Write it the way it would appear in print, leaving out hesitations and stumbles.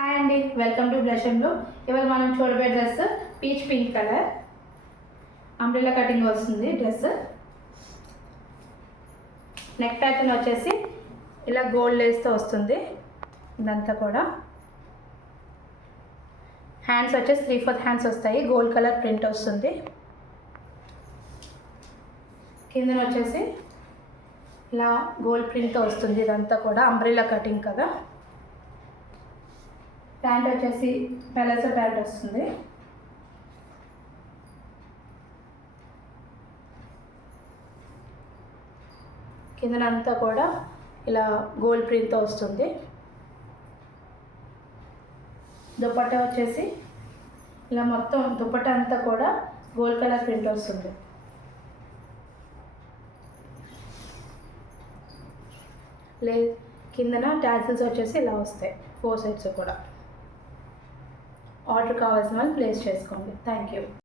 Hi అండి, welcome to బ్లషంలో. ఇవాళ మనం చూడబోయే dress peach pink colour umbrella cutting వస్తుంది. డ్రెస్ నెక్ ప్యాటర్న్ వచ్చేసి ఇలా గోల్డ్ లేస్తో వస్తుంది. ఇదంతా కూడా హ్యాండ్స్ వచ్చేసి 3/4 హ్యాండ్స్ వస్తాయి. గోల్డ్ కలర్ ప్రింట్ వస్తుంది. కింద వచ్చేసి ఇలా గోల్డ్ ప్రింట్తో వస్తుంది. ఇదంతా కూడా అంబ్రెల్లా కటింగ్ కదా. ప్యాంట్ వచ్చేసి పెలసో ప్యాంట్ వస్తుంది. కిందనంతా కూడా ఇలా గోల్డ్ ప్రింట్తో వస్తుంది. దుపట్టా వచ్చేసి ఇలా మొత్తం దుపట్టా అంతా కూడా గోల్డ్ కలర్ ప్రింట్ వస్తుంది. కిందన టాసిల్స్ వచ్చేసి ఇలా వస్తాయి 4 సైడ్స్ కూడా. ఆర్డర్ కావాల్సిన వాళ్ళు ప్లేస్ చేసుకోండి. Thank you.